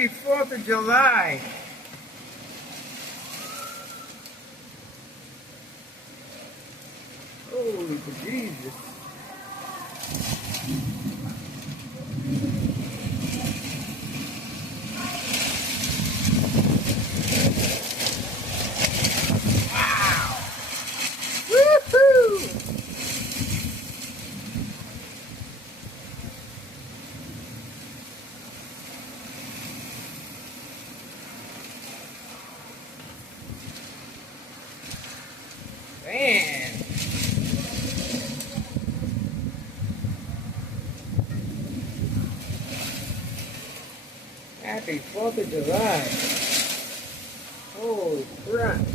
Happy 4th of July. Holy Jesus. Wow. Woohoo! Man. Happy 4th of July. Holy crap.